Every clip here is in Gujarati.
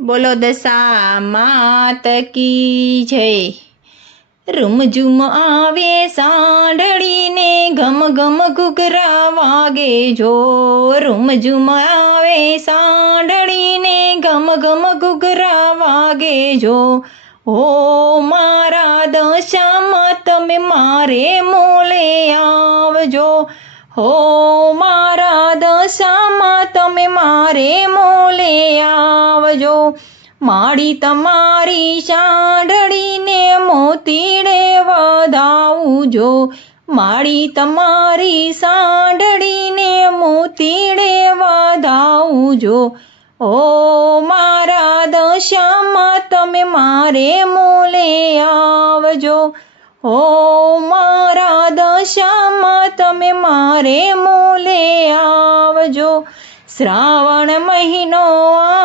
બોલો દશા માત કી જય. રૂમઝુમ આવે, સાંઢળીને ઘમ ઘમ ઘૂઘરા વાગે જો. રૂમઝુમ આવે, સાંઢળીને ઘમ ઘમ ઘૂઘરા વાગે જો. હો મારા દશામાં તમે મારે મોલે આવજો. હો મારા દશામાં તમે મારે મોલે આવજો માડી તમારી સાંઢળીને મોતીડે વધાવજો. માડી તમારી સાંઢળીને મોતીડે વધાવજો. ઓ મારા દશામાં તમે મારે મોલે આવજો. ઓ મારા દશામાં તમે મારે મોલે આવજો. શ્રાવણ મહિનો માડી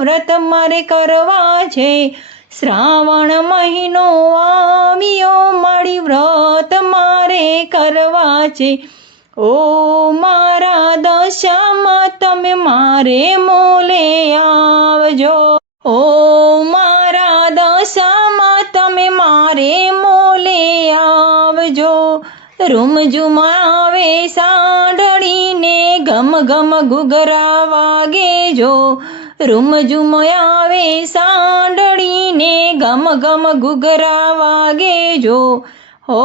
વ્રત મારે કરવા છે. શ્રાવણ મહિનો આવ્યો, મારી વ્રત મારે કરવા છે. ઓ મારા દશામાં તમે મારે મોલે આવજો. ઓ મારા દશામાં તમે મારે મોલે આવજો. રૂમઝુમ આવે સાંઢળીને ગમ ગમ ઘૂઘરા વાગે જો રૂમઝુમ આવે સાંડળીને ગમ ગમ ઘૂઘરા વાગે જો હો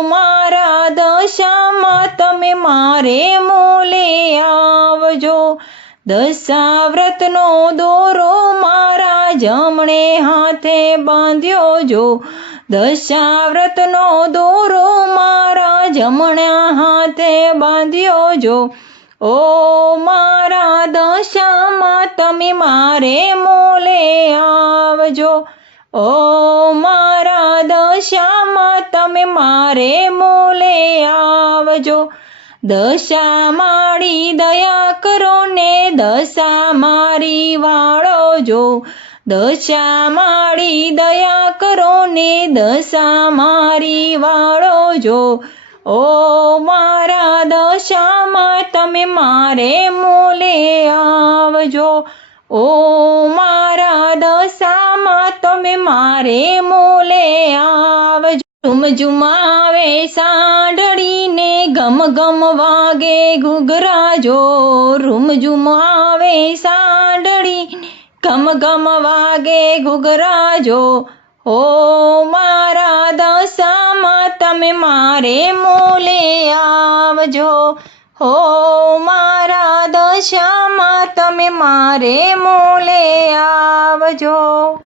મારા દશામાં તમે મારે મોલે આવજો. દશાવ્રતનો દોરો મારા જમણે હાથે બાંધ્યો જો દશાવ્રતનો દોરો મારા જમણા હાથે બાંધ્યો જો ઓ મારા દશામાં તમે મારે મોલે આવજો. ઓ મારા દશામાં તમે મારે મોલે આવજો. દશા મારી દયા કરો ને દશા મારી વાળો જો. દશા મારી દયા કરો ને દશા મારી વાળો જો. ઓ મારા દશામાં તમે મારે મોલે આવજો. ઓ મારા દશામાં તમે મારે મોલે આવજો. ઝુમ આવે સાંઢળીને ગમ ગમ વાગે ઘૂઘરા જો રૂમ ઝુમાવે સાંડળીને ગમ ગમ વાગે ઘૂઘરા જો ઓ મારા દશામાં તમે મારે મોલે આવજો. હો મારા દશામાં તમે મારે મોલે આવજો.